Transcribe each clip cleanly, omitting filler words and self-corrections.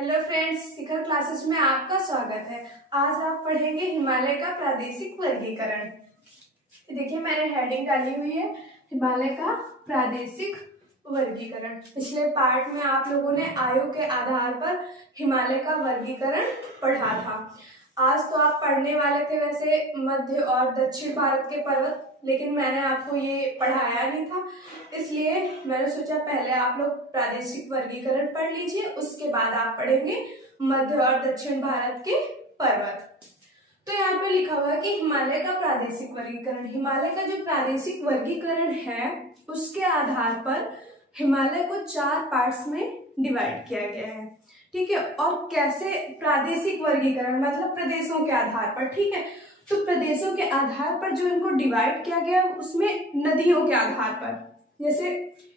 Hello friends, शिखर classes में आपका स्वागत है। आज आप पढ़ेंगे हिमालय का प्रादेशिक वर्गीकरण। देखिए मैंने हेडिंग डाली हुई है हिमालय का प्रादेशिक वर्गीकरण। पिछले पार्ट में आप लोगों ने आयु के आधार पर हिमालय का वर्गीकरण पढ़ा था। आज तो आप पढ़ने वाले थे वैसे मध्य और दक्षिण भारत के पर्वत, लेकिन मैंने आपको ये पढ़ाया नहीं था, इसलिए मैंने सोचा पहले आप लोग प्रादेशिक वर्गीकरण पढ़ लीजिए, उसके बाद आप पढ़ेंगे मध्य और दक्षिण भारत के पर्वत। तो यहाँ पे लिखा हुआ है कि हिमालय का प्रादेशिक वर्गीकरण। हिमालय का जो प्रादेशिक वर्गीकरण है उसके आधार पर हिमालय को 4 पार्ट्स में डिवाइड किया गया है। ठीक है, और कैसे प्रादेशिक वर्गीकरण मतलब प्रदेशों के आधार पर। ठीक है, तो प्रदेशों के आधार पर जो इनको डिवाइड किया गया उसमें नदियों के आधार पर, जैसे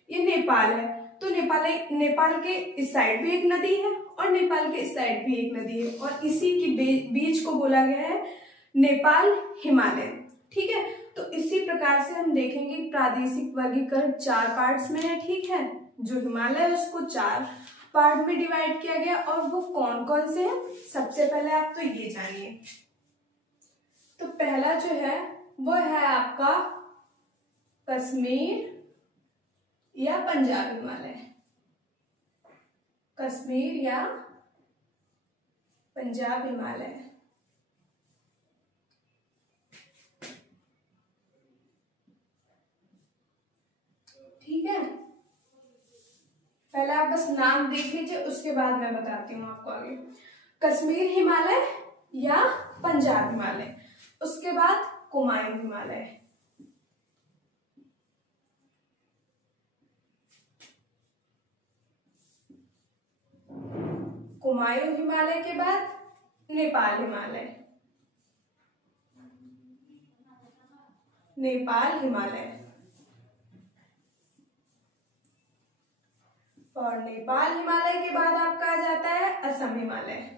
ये नेपाल है तो नेपाल के इस साइड भी एक नदी है और नेपाल के इस साइड भी एक नदी है, और इसी के बीच को बोला गया है नेपाल हिमालय। ठीक है, तो इसी प्रकार से हम देखेंगे प्रादेशिक वर्गीकरण 4 पार्ट्स में है। ठीक है, जो हिमालय है उसको 4 पार्ट में डिवाइड किया गया, और वो कौन कौन से हैं सबसे पहले आप तो ये जानिए। तो पहला जो है वो है आपका कश्मीर या पंजाब हिमालय। कश्मीर या पंजाब हिमालय। ठीक है, पहले आप बस नाम देख लीजिए, उसके बाद मैं बताती हूँ आपको आगे। कश्मीर हिमालय या पंजाब हिमालय, उसके बाद कुमायूं हिमालय। कुमायूं हिमालय के बाद नेपाल हिमालय। नेपाल हिमालय और नेपाल हिमालय के बाद आपका आ जाता है असम हिमालय।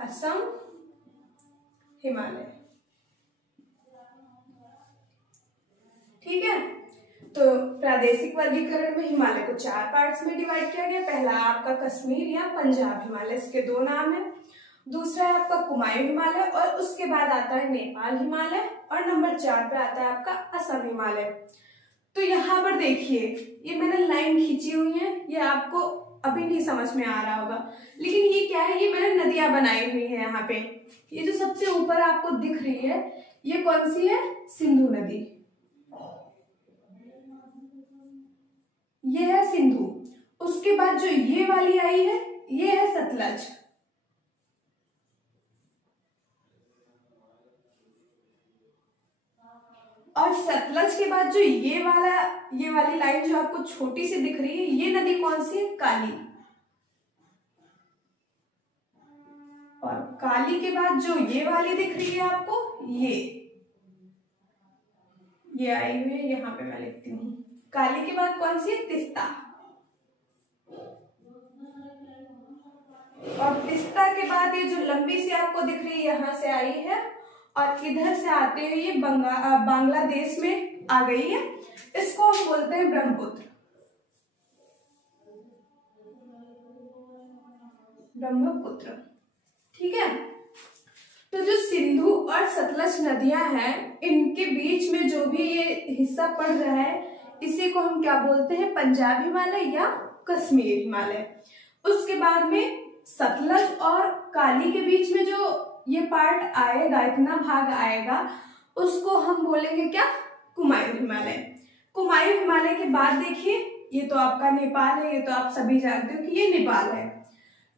असम हिमालय। ठीक है, तो प्रादेशिक वर्गीकरण में हिमालय को 4 पार्ट्स में डिवाइड किया गया। पहला आपका कश्मीर या पंजाब हिमालय, इसके 2 नाम है। दूसरा है आपका कुमायूं हिमालय, और उसके बाद आता है नेपाल हिमालय, और नंबर 4 पे आता है आपका असम हिमालय। तो यहाँ पर देखिए ये मैंने लाइन खींची हुई है, ये आपको अभी नहीं समझ में आ रहा होगा, लेकिन ये क्या है, ये मैंने नदियां बनाई हुई है यहाँ पे। ये जो सबसे ऊपर आपको दिख रही है ये कौन सी है, सिंधु नदी। ये है सिंधु। उसके बाद जो ये वाली आई है ये है सतलज। और सतलज के बाद जो ये वाली लाइन जो आपको छोटी सी दिख रही है, ये नदी कौन सी है, काली। और काली के बाद जो ये वाली दिख रही है आपको, ये आई हुई है, यहां पे मैं लिखती हूँ। काली के बाद कौन सी है, तिस्ता। और तिस्ता के बाद ये जो लंबी सी आपको दिख रही है यहां से आई है, और इधर से आते हुए ये बांग्लादेश में आ गई है। इसको हम बोलते हैं ब्रह्मपुत्र। ब्रह्मपुत्र। ठीक है, तो जो सिंधु और सतलज नदियां हैं इनके बीच में जो भी ये हिस्सा पड़ रहा है इसी को हम क्या बोलते हैं, पंजाब हिमालय या कश्मीर हिमालय। उसके बाद में सतलज और काली के बीच में जो ये पार्ट आएगा, इतना भाग आएगा, उसको हम बोलेंगे क्या, कुमायूं हिमालय। कुमायूं हिमालय के बाद देखिए ये तो आपका नेपाल है, ये तो आप सभी जानते हो कि ये नेपाल है,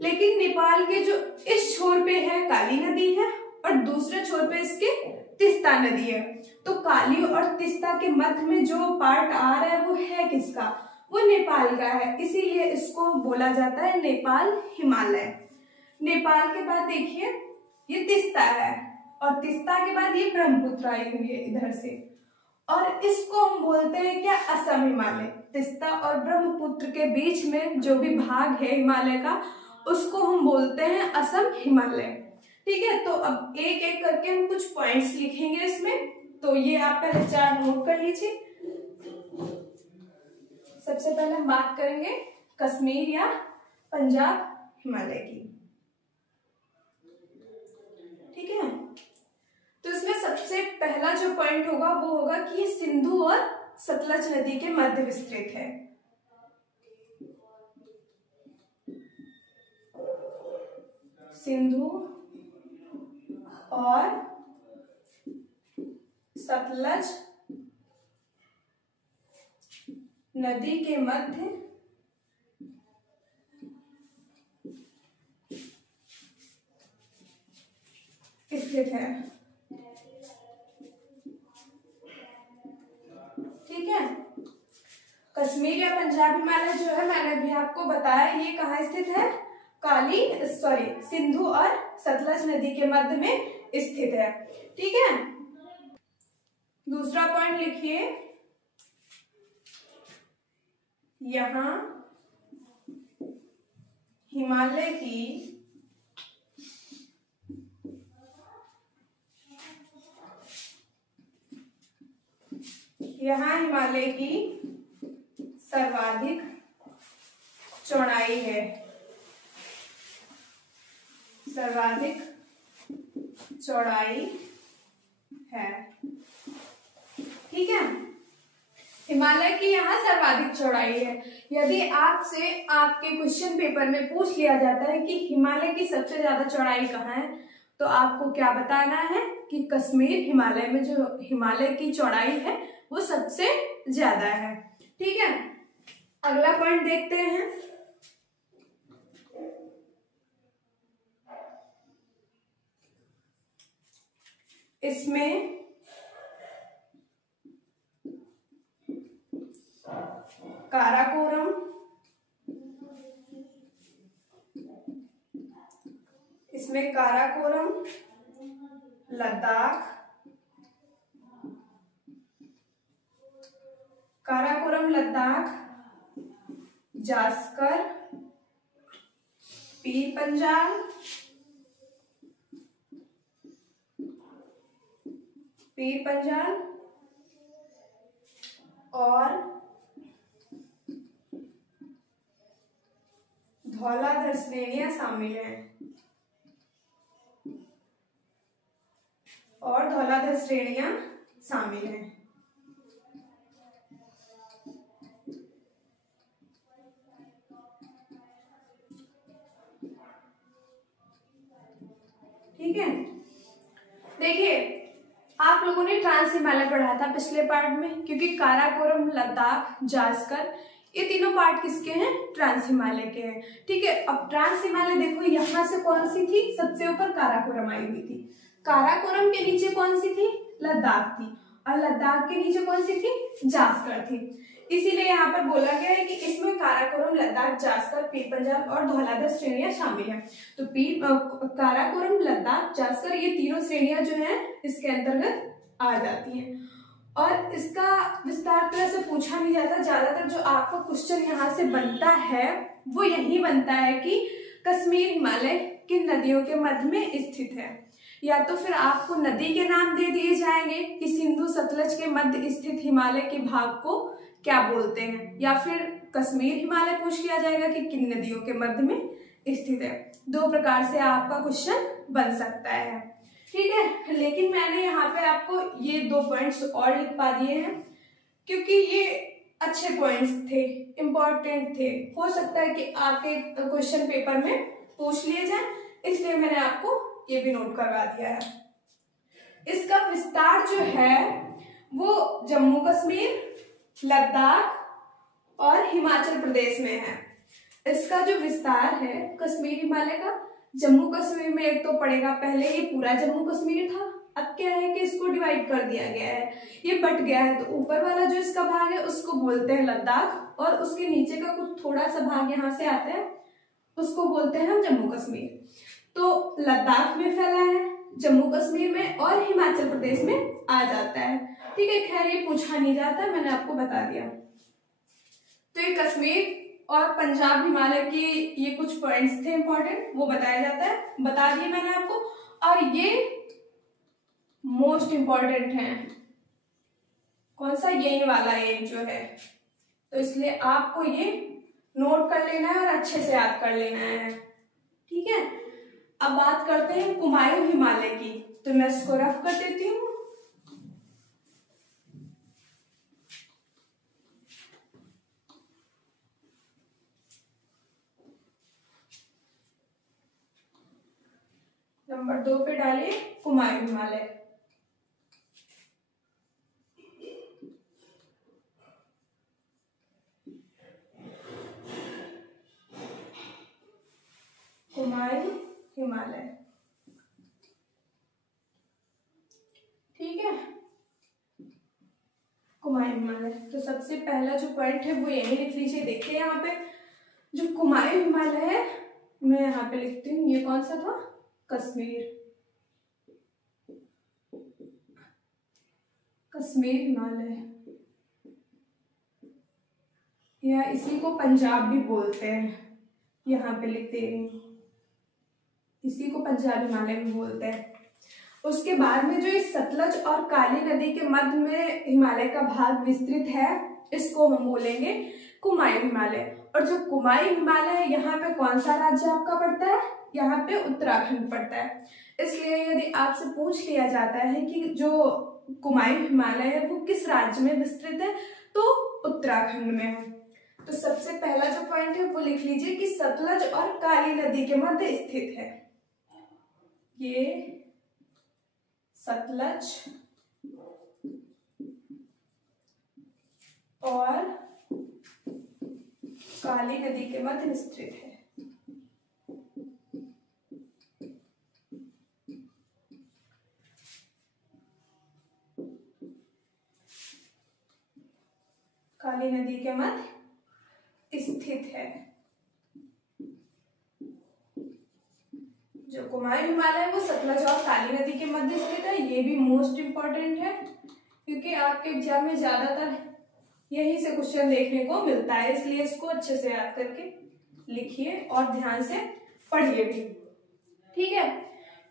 लेकिन नेपाल के जो इस छोर पे है काली नदी है और दूसरे छोर पे इसके तिस्ता नदी है। तो काली और तिस्ता के मध्य में जो पार्ट आ रहा है वो है किसका, वो नेपाल का है, इसीलिए इसको बोला जाता है नेपाल हिमालय। नेपाल के बाद देखिए ये तिस्ता है, और तिस्ता के बाद ये ब्रह्मपुत्र आई हुई है इधर से, और इसको हम बोलते हैं क्या, असम हिमालय। तिस्ता और ब्रह्मपुत्र के बीच में जो भी भाग है हिमालय का उसको हम बोलते हैं असम हिमालय। ठीक है, तो अब एक एक करके हम कुछ पॉइंट्स लिखेंगे इसमें, तो ये आप पहले 4 नोट कर लीजिए। सबसे पहले हम बात करेंगे कश्मीर या पंजाब हिमालय की। ठीक है, तो इसमें सबसे पहला जो पॉइंट होगा वो होगा कि ये सिंधु और सतलज नदी के मध्य विस्तृत है। सिंधु और सतलज नदी के मध्य स्थित है। ठीक है, कश्मीर या पंजाब हिमालय जो है मैंने अभी आपको बताया ये कहाँ स्थित है, सिंधु और सतलज नदी के मध्य में स्थित है। ठीक है, दूसरा पॉइंट लिखिए, यहां हिमालय की सर्वाधिक चौड़ाई है। सर्वाधिक चौड़ाई है। ठीक है, हिमालय की यहाँ सर्वाधिक चौड़ाई है। यदि आपसे आपके क्वेश्चन पेपर में पूछ लिया जाता है कि हिमालय की सबसे ज्यादा चौड़ाई कहाँ है, तो आपको क्या बताना है कि कश्मीर हिमालय में जो हिमालय की चौड़ाई है वो सबसे ज्यादा है। ठीक है, अगला पॉइंट देखते हैं। इसमें काराकोरम, लद्दाख, जास्कर, पीर पंजाल और धौलाधर श्रेणियां शामिल हैं। ठीक है, देखिए आप लोगों ने ट्रांस हिमालय पढ़ा था पिछले पार्ट में, क्योंकि काराकोरम, लद्दाख, जास्कर ये तीनों पार्ट किसके हैं, ट्रांस हिमालय के हैं। ठीक है, अब ट्रांस हिमालय देखो यहां से कौन सी थी, सबसे ऊपर काराकोरम आई हुई थी, काराकोरम के नीचे कौन सी थी, लद्दाख थी, और लद्दाख के नीचे कौन सी थी, जास्कर थी। इसीलिए यहाँ पर बोला गया है कि इसमें काराकोरम, लद्दाख, जास्कर, पीर पंजाल और धौलाधर श्रेणियां शामिल हैं। तो काराकोरम, लद्दाख, जास्कर ये तीनों श्रेणियां जो हैं इसके अंतर्गत आ जाती हैं। और इसका विस्तार तरह से पूछा नहीं जाता, ज्यादातर जो आपका क्वेश्चन यहाँ से बनता है वो यही बनता है कि कश्मीर हिमालय किन नदियों के मध्य में स्थित है, या तो फिर आपको नदी के नाम दे दिए जाएंगे कि सिंधु सतलज के मध्य स्थित हिमालय के भाग को क्या बोलते हैं, या फिर कश्मीर हिमालय पूछ लिया जाएगा कि किन नदियों के मध्य में स्थित है। दो प्रकार से आपका क्वेश्चन बन सकता है। ठीक है, लेकिन मैंने यहाँ पे आपको ये 2 पॉइंट्स और लिख पा दिए हैं क्योंकि ये अच्छे पॉइंट्स थे, इम्पोर्टेंट थे, हो सकता है कि आपके क्वेश्चन पेपर में पूछ लिए जाए, इसलिए मैंने आपको ये भी नोट करवा दिया है। इसका विस्तार जो है वो जम्मू कश्मीर, लद्दाख और हिमाचल प्रदेश में है। इसका जो विस्तार है कश्मीर हिमालय का, जम्मू कश्मीर में एक तो पड़ेगा, पहले ये पूरा जम्मू कश्मीर था, अब क्या है कि इसको डिवाइड कर दिया गया है, ये बट गया है, तो ऊपर वाला जो इसका भाग है उसको बोलते हैं लद्दाख, और उसके नीचे का कुछ थोड़ा सा भाग यहाँ से आता है उसको बोलते हैं हम जम्मू कश्मीर। तो लद्दाख में फैला है, जम्मू कश्मीर में और हिमाचल प्रदेश में आ जाता है। ठीक है, खैर ये पूछा नहीं जाता, मैंने आपको बता दिया। तो ये कश्मीर और पंजाब हिमालय की ये कुछ पॉइंट्स थे इंपॉर्टेंट, वो बताया जाता है, बता दिए मैंने आपको। और ये मोस्ट इंपॉर्टेंट है, कौन सा, यही वाला एक जो है, तो इसलिए आपको ये नोट कर लेना है और अच्छे से याद कर लेना है, ठीक है। अब बात करते हैं कुमायूं हिमालय की, तो मैं इसको रफ कर देती हूँ। नंबर 2 पे डालिए कुमायूं हिमालय। कुमायूं हिमालय, ठीक है। कुमायूं हिमालय, तो सबसे पहला जो पॉइंट है वो यही लिख लीजिए। देखिए यहाँ पे जो कुमायूं हिमालय है, मैं यहाँ पे लिखती हूँ, ये कौन सा था, कश्मीर, कश्मीर हिमालय, या इसी को पंजाब भी बोलते हैं, यहाँ पे लिख दे रही हूँ, इसी को पंजाब हिमालय भी बोलते हैं। उसके बाद में जो इस सतलज और काली नदी के मध्य में हिमालय का भाग विस्तृत है, इसको हम बोलेंगे कुमायूं हिमालय। और जो कुमायूं हिमालय है, यहाँ पे कौन सा राज्य आपका पड़ता है, यहाँ पे उत्तराखंड पड़ता है। इसलिए यदि आपसे पूछ लिया जाता है कि जो कुमायूं हिमालय है वो किस राज्य में विस्तृत है, तो उत्तराखंड में है। तो सबसे पहला जो पॉइंट है वो लिख लीजिए कि सतलज और काली नदी के मध्य स्थित है। ये सतलज और काली नदी के मध्य स्थित है। काली नदी के मध्य स्थित है। जो कुमायूं हिमालय है वो सतलज और काली नदी के मध्य स्थित है। ये भी मोस्ट इंपॉर्टेंट है, क्योंकि आपके एग्जाम में ज्यादातर यही से क्वेश्चन देखने को मिलता है, इसलिए इसको अच्छे से याद करके लिखिए और ध्यान से पढ़िए भी, ठीक है।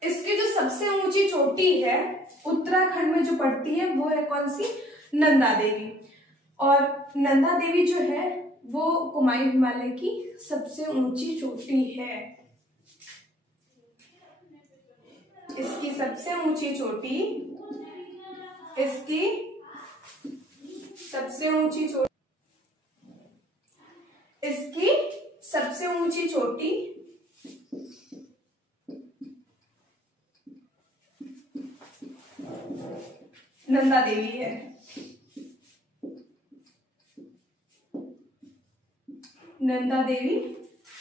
इसकी जो सबसे ऊंची चोटी है उत्तराखंड में जो पड़ती है वो है कौन सी, नंदा देवी। और नंदा देवी जो है वो कुमायूं हिमालय की सबसे ऊंची चोटी है। इसकी सबसे ऊंची चोटी, इसकी सबसे ऊंची चोटी, इसकी सबसे ऊंची चोटी नंदा देवी है। नंदा देवी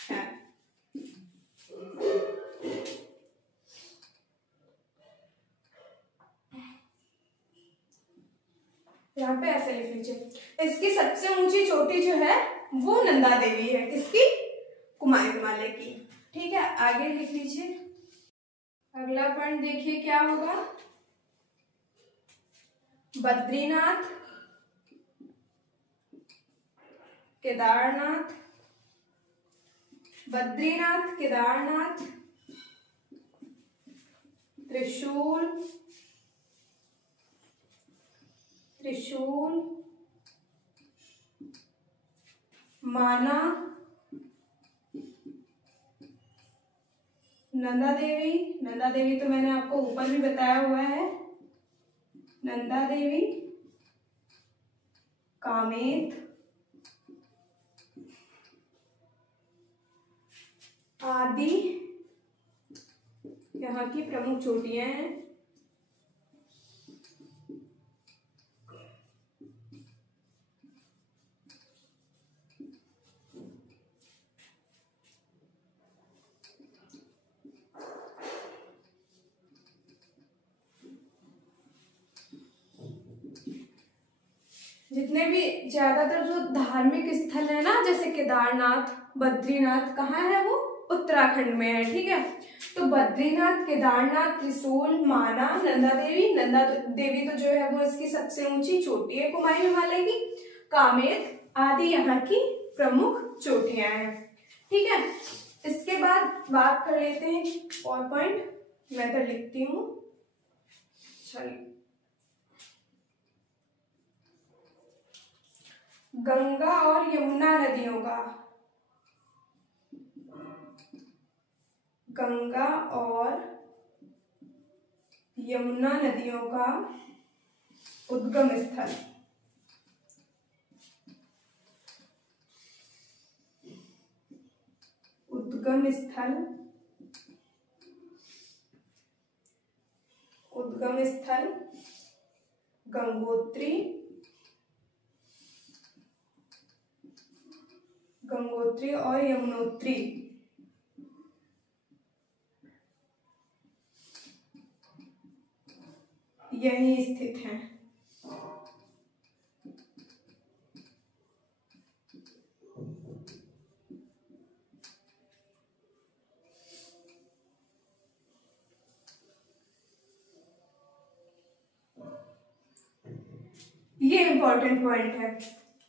है। यहाँ पे ऐसे लिख लीजिए, इसकी सबसे ऊंची चोटी जो है वो नंदा देवी है, किसकी, कुमायूं हिमालय की, ठीक है। आगे लिख लीजिए। अगला पॉइंट देखिए क्या होगा, बद्रीनाथ, केदारनाथ, बद्रीनाथ, केदारनाथ, त्रिशूल, त्रिशूल, माना, नंदा देवी। नंदा देवी तो मैंने आपको ऊपर भी बताया हुआ है, नंदा देवी, कामेत, आदि यहाँ की प्रमुख चोटियां हैं। जितने भी ज्यादातर जो धार्मिक स्थल है ना, जैसे केदारनाथ, बद्रीनाथ, कहाँ है वो, उत्तराखंड में है, ठीक है। तो बद्रीनाथ, केदारनाथ, त्रिशूल, माना, नंदा देवी। नंदा देवी तो जो है वो इसकी सबसे ऊंची चोटी है कुमायूं हिमालय की। कामेत आदि यहाँ की प्रमुख चोटियां हैं, ठीक है। इसके बाद बात कर लेते हैं और पॉइंट, मैं तो लिखती हूँ, चलिए, गंगा और यमुना नदियों का गंगा और यमुना नदियों का उद्गम स्थल। उद्गम स्थल गंगोत्री और यमुनोत्री। यही स्थित हैं। ये इंपॉर्टेंट पॉइंट है।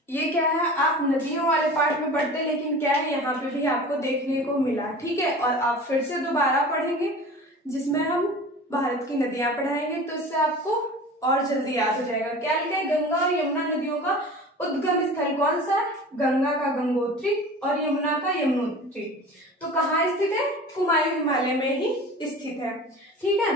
ये क्या है, आप नदियों वाले पार्ट में पढ़ते, लेकिन क्या है यहाँ पे भी आपको देखने को मिला, ठीक है। और आप फिर से दोबारा पढ़ेंगे जिसमें हम भारत की नदियां पढ़ाएंगे, तो इससे आपको और जल्दी याद हो जाएगा। क्या लिखा है, गंगा और यमुना नदियों का उद्गम स्थल कौन सा है, गंगा का गंगोत्री और यमुना का यमुनोत्री। तो कहाँ स्थित है, कुमायूं हिमालय में ही स्थित है, ठीक है।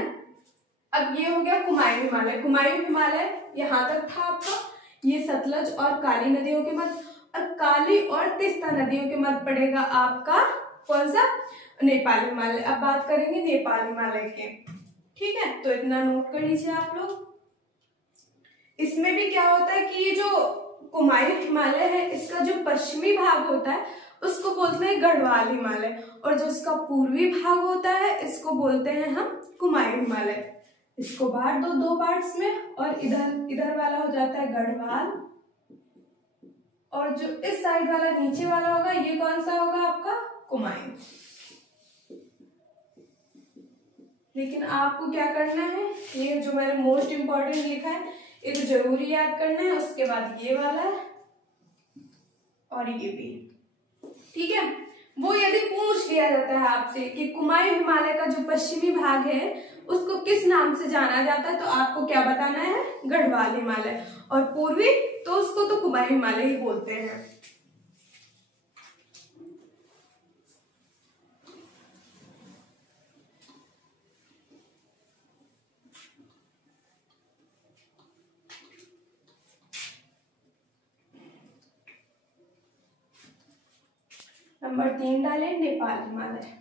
अब ये हो गया कुमायूं हिमालय। कुमायूं हिमालय यहाँ तक था आपका। ये सतलज और काली नदियों के मध्य, और काली और तीस्ता नदियों के मध्य पड़ेगा आपका कौन सा, नेपाल हिमालय। अब बात करेंगे नेपाल हिमालय के, ठीक है। तो इतना नोट कर लीजिए आप लोग। इसमें भी क्या होता है कि ये जो कुमायूं हिमालय है, इसका जो पश्चिमी भाग होता है उसको बोलते हैं गढ़वाल हिमालय, और जो इसका पूर्वी भाग होता है इसको बोलते हैं हम कुमायूं हिमालय। इसको बांट दो दो पार्ट्स में, और इधर वाला हो जाता है गढ़वाल, और जो इस साइड वाला नीचे वाला होगा ये कौन सा होगा आपका, कुमायूं। लेकिन आपको क्या करना है, ये जो मैंने मोस्ट इंपॉर्टेंट लिखा है ये तो जरूरी याद करना है। उसके बाद ये वाला और ये भी, ठीक है। वो यदि पूछ लिया जाता है आपसे कि कुमायूं हिमालय का जो पश्चिमी भाग है उसको किस नाम से जाना जाता है, तो आपको क्या बताना है, गढ़वाल हिमालय। और पूर्वी तो उसको तो कुमायूं हिमालय ही बोलते हैं। नंबर 3 डालें, नेपाल हिमालय।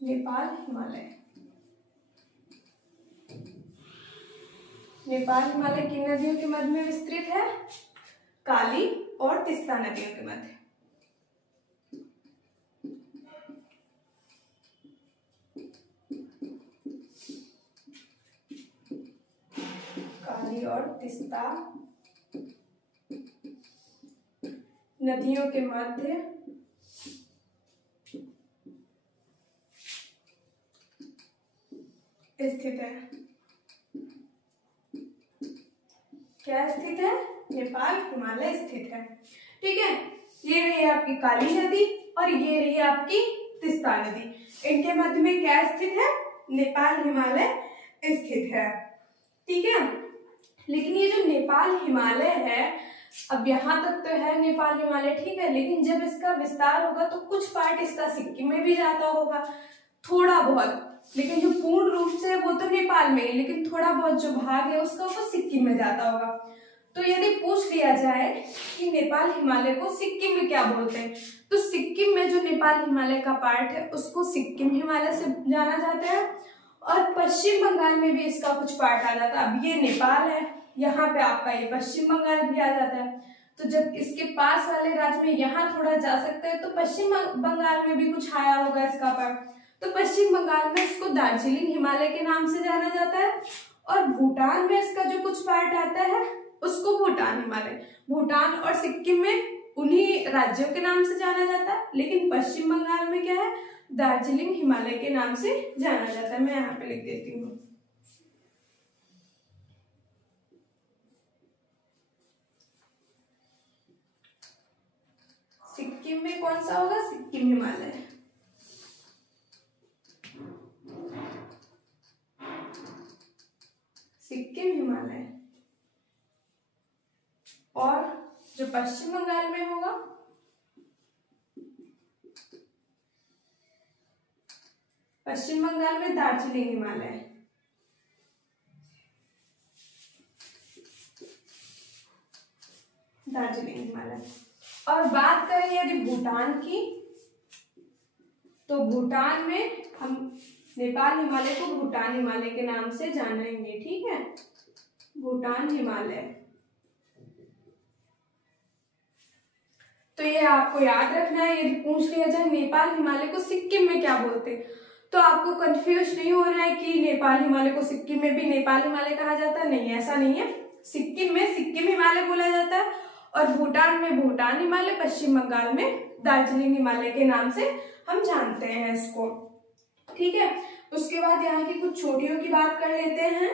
नेपाल हिमालय। नेपाल हिमालय किन नदियों के मध्य में विस्तृत है, काली और तीस्ता नदियों के मध्य। काली और तीस्ता नदियों के मध्य स्थित है। क्या स्थित है, नेपाल हिमालय स्थित है, ठीक है। ये रही आपकी काली नदी और ये रही आपकी तीस्ता नदी। इनके मध्य में क्या स्थित है, नेपाल हिमालय स्थित है, ठीक है। लेकिन ये जो नेपाल हिमालय है, अब यहाँ तक तो है नेपाल हिमालय, ठीक है। लेकिन जब इसका विस्तार होगा तो कुछ पार्ट इसका सिक्किम में भी जाता होगा, थोड़ा बहुत, लेकिन जो पूर्ण रूप से है वो तो नेपाल में ही, लेकिन थोड़ा बहुत जो भाग है उसका वो सिक्किम में जाता होगा। तो यदि पूछ लिया जाए कि नेपाल हिमालय को सिक्किम में क्या बोलते हैं, तो सिक्किम में जो नेपाल हिमालय का पार्ट है उसको सिक्किम हिमालय से जाना जाता है, और पश्चिम बंगाल में भी इसका कुछ पार्ट आ जाता है। अब ये नेपाल है, यहाँ पे आपका ये पश्चिम बंगाल भी आ जाता है, तो जब इसके पास वाले राज्य में यहाँ थोड़ा जा सकते हैं, तो पश्चिम बंगाल में भी कुछ आया होगा इसका पार्ट। तो पश्चिम बंगाल में इसको दार्जिलिंग हिमालय के नाम से जाना जाता है, और भूटान में इसका जो कुछ पार्ट आता है उसको भूटान हिमालय। भूटान और सिक्किम में उन्हीं राज्यों के नाम से जाना जाता है, लेकिन पश्चिम बंगाल में क्या है, दार्जिलिंग हिमालय के नाम से जाना जाता है। मैं यहाँ पे लिख देती हूँ। सिक्किम में कौन सा होगा, सिक्किम हिमालय। सिक्किम हिमालय। और जो पश्चिम बंगाल में होगा पश्चिम बंगाल में दार्जिलिंग हिमालय। दार्जिलिंग हिमालय। और बात करें यदि भूटान की, तो भूटान में हम नेपाल हिमालय को भूटान हिमालय के नाम से जानेंगे, ठीक है, भूटान हिमालय। तो ये आपको याद रखना है। यदि पूछ लिया जाए नेपाल हिमालय को सिक्किम में क्या बोलते, तो आपको कंफ्यूज नहीं होना है कि नेपाल हिमालय को सिक्किम में भी नेपाल हिमालय कहा जाता है, नहीं, ऐसा नहीं है। सिक्किम में सिक्किम हिमालय बोला जाता है और भूटान में भूटान हिमालय, पश्चिम बंगाल में दार्जिलिंग हिमालय के नाम से हम जानते हैं इसको, ठीक है। उसके बाद यहाँ की कुछ चोटियों की बात कर लेते हैं।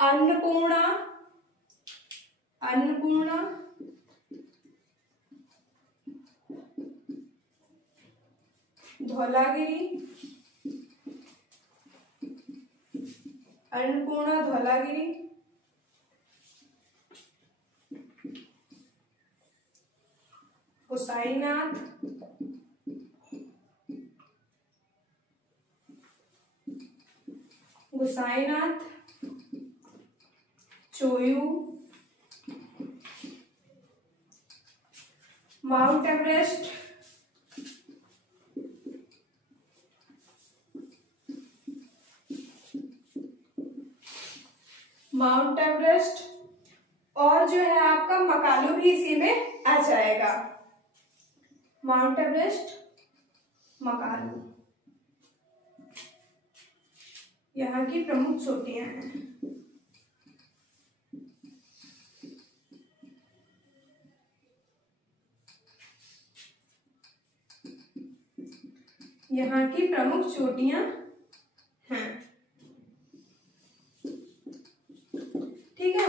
अन्नपूर्णा, अन्नपूर्णा, धौलागिरी, अन्नपूर्णा धौलागिरी, गोसाईनाथ, गोसाईनाथ, चोयू, माउंट एवरेस्ट, माउंट एवरेस्ट, और जो है आपका मकालू भी इसी में आ जाएगा। माउंट एवरेस्ट, मकालू, यहाँ की प्रमुख चोटियां हैं। यहाँ की प्रमुख चोटियां हैं, ठीक है।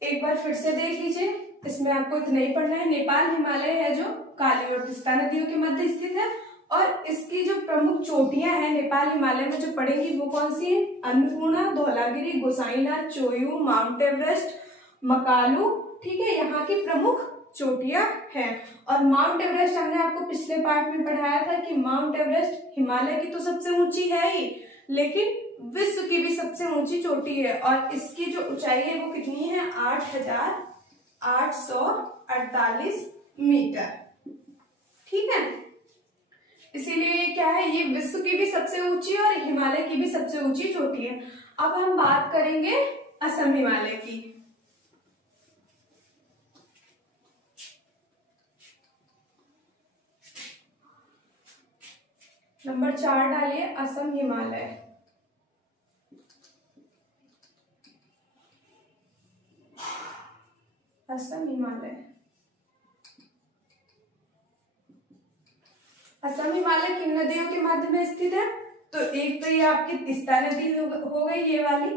एक बार फिर से देख लीजिए, इसमें आपको इतना ही पढ़ना है। नेपाल हिमालय है जो काली और तीस्ता नदियों के मध्य स्थित है, और इसकी जो प्रमुख चोटियां हैं नेपाल हिमालय में जो पड़ेंगी वो कौन सी है? अन्नपूर्णा, धौलागिरी, गोसाईनाथ, चोयू, माउंट एवरेस्ट, मकालू, ठीक है, यहाँ की प्रमुख चोटियां हैं। और माउंट एवरेस्ट हमने आपको पिछले पार्ट में पढ़ाया था कि माउंट एवरेस्ट हिमालय की तो सबसे ऊंची है ही, लेकिन विश्व की भी सबसे ऊंची चोटी है, और इसकी जो ऊंचाई है वो कितनी है? 8,848 मीटर, ठीक है। इसीलिए क्या है, ये विश्व की भी सबसे ऊंची और हिमालय की भी सबसे ऊंची चोटी है। अब हम बात करेंगे असम हिमालय की। नंबर 4 डालिए, असम हिमालय। असम हिमालय। असम हिमालय किन नदियों के मध्य में स्थित है? तो एक तो ये आपकी तीस्ता नदी हो गई ये वाली,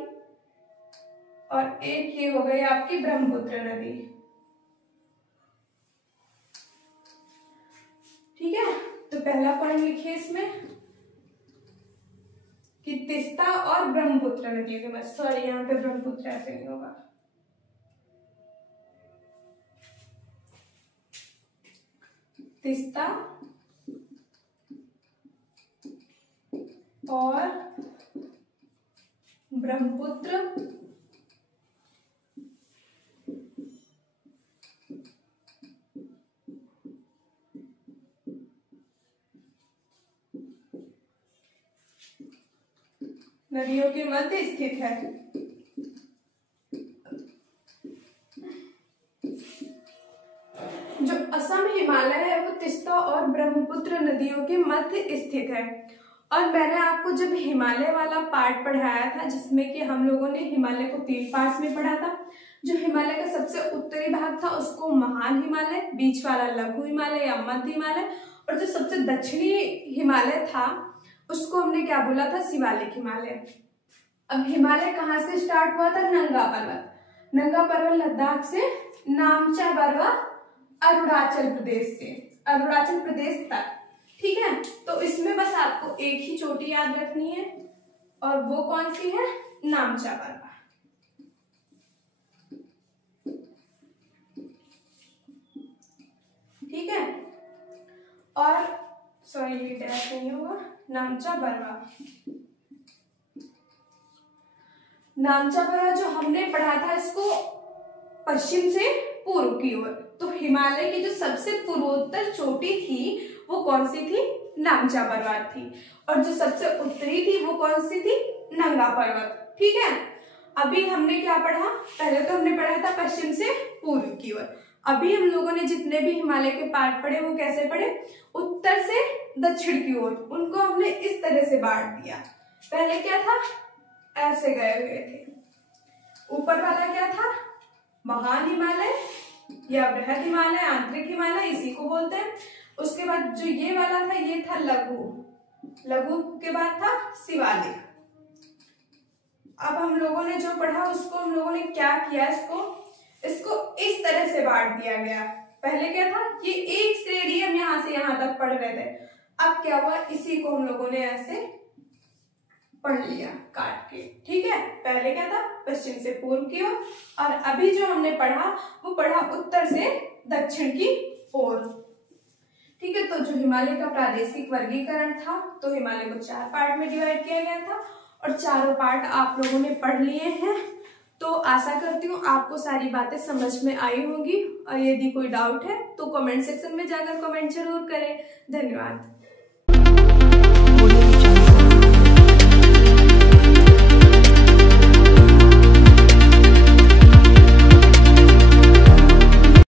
और एक ये हो गई आपकी ब्रह्मपुत्र नदी, ठीक है। तो पहला पॉइंट लिखिए इसमें कि तीस्ता और ब्रह्मपुत्र नदियों के मध्य, सॉरी यहाँ पे ब्रह्मपुत्र ऐसे नहीं होगा, तीस्ता और ब्रह्मपुत्र नदियों के मध्य स्थित है। जो असम हिमालय है वो तीस्ता और ब्रह्मपुत्र नदियों के मध्य स्थित है। और मैंने आपको जब हिमालय वाला पार्ट पढ़ाया था, जिसमें कि हम लोगों ने हिमालय को 3 पार्ट्स में पढ़ा था। जो हिमालय का सबसे उत्तरी भाग था उसको महान हिमालय, बीच वाला लघु हिमालय या मध्य हिमालय, और जो सबसे दक्षिणी हिमालय था उसको हमने क्या बोला था? शिवालिक हिमालय। अब हिमालय कहाँ से स्टार्ट हुआ था? नंगा पर्वत। नंगा पर्वत लद्दाख से, नामचा बरवा अरुणाचल प्रदेश से, अरुणाचल प्रदेश तक, ठीक है। तो इसमें बस आपको एक ही चोटी याद रखनी है, और वो कौन सी है? नामचा बरवा, ठीक है। और सॉरी ये डैश नहीं होगा, नामचा बरवा। नामचा बरवा जो हमने पढ़ा था इसको पश्चिम से पूर्व की ओर, तो हिमालय की जो सबसे पूर्वोत्तर चोटी थी वो कौन सी थी? नामचा पर्वत थी। और जो सबसे उत्तरी थी वो कौन सी थी? नंगा पर्वत। ठीक है, अभी हमने क्या पढ़ा? पहले तो हमने पढ़ा था पश्चिम से पूर्व की ओर। अभी हम लोगों ने जितने भी हिमालय के पार्ट पढ़े वो कैसे पढ़े? उत्तर से दक्षिण की ओर। उनको हमने इस तरह से बांट दिया। पहले क्या था? ऐसे गए हुए थे। ऊपर वाला क्या था? महान हिमालय या बृहद हिमालय, आंतरिक हिमालय इसी को बोलते हैं। उसके बाद जो ये वाला था ये था लघु, लघु के बाद था शिवालिक। अब हम लोगों ने जो पढ़ा उसको हम लोगों ने क्या किया? इसको इस तरह से बांट दिया गया। पहले क्या था? ये एक श्रेणी हम यहां से यहां तक पढ़ रहे थे। अब क्या हुआ? इसी को हम लोगों ने ऐसे पढ़ लिया काट के। ठीक है, पहले क्या था? पश्चिम से पूर्व की ओर, और अभी जो हमने पढ़ा वो पढ़ा उत्तर से दक्षिण की ओर। ठीक है, तो जो हिमालय का प्रादेशिक वर्गीकरण था, तो हिमालय को 4 पार्ट में डिवाइड किया गया था और चारों पार्ट आप लोगों ने पढ़ लिए हैं। तो आशा करती हूँ आपको सारी बातें समझ में आई होंगी, और यदि कोई डाउट है तो कमेंट सेक्शन में जाकर कमेंट जरूर करें। धन्यवाद।